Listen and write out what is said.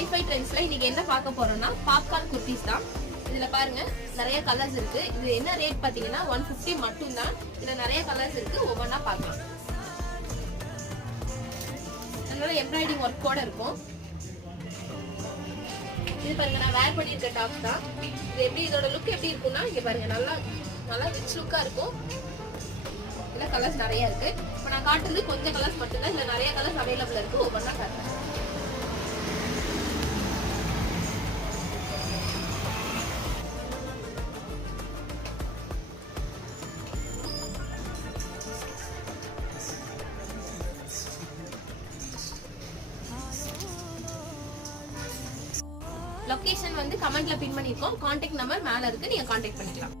Hi-fi ட்ரெண்ட்ஸ்ல இன்னைக்கு என்ன பார்க்க போறோம்னா பாப்கார்ன் குர்த்திஸ் தான். இதுல பாருங்க நிறைய கலர்ஸ் இருக்கு. இது என்ன ரேட் பாத்தீங்கன்னா 150 மட்டும் தான். இதுல நிறைய கலர்ஸ் இருக்கு, ஒவ்வொன்றா பார்க்கலாம். அதனால எம்ப்ராய்டிங் ஒர்க் கூட இருக்கும். இது பாருங்க நான் வேர் பண்ணியிருக்க டாப் தான். இது எப்படி இதோட லுக் எப்படி இருக்கும்னா இங்க பாருங்க நல்லா நல்லா ரிச் லுக்கா இருக்கும். இதுல கலர்ஸ் நிறைய இருக்கு. இப்போ நான் காட்டுறது கொஞ்சம் கலர்ஸ் மட்டும்தான். இதுல நிறைய கலர்ஸ் அவைலபிள் இருக்கு, ஒவ்வொன்றா காட்டுறேன். லொகேஷன் வந்து கமெண்ட்ல பின் பண்ணிருக்கோம். கான்டாக்ட் நம்பர் மேல இருக்கு, நீங்க கான்டாக்ட் பண்ணிக்கலாம்.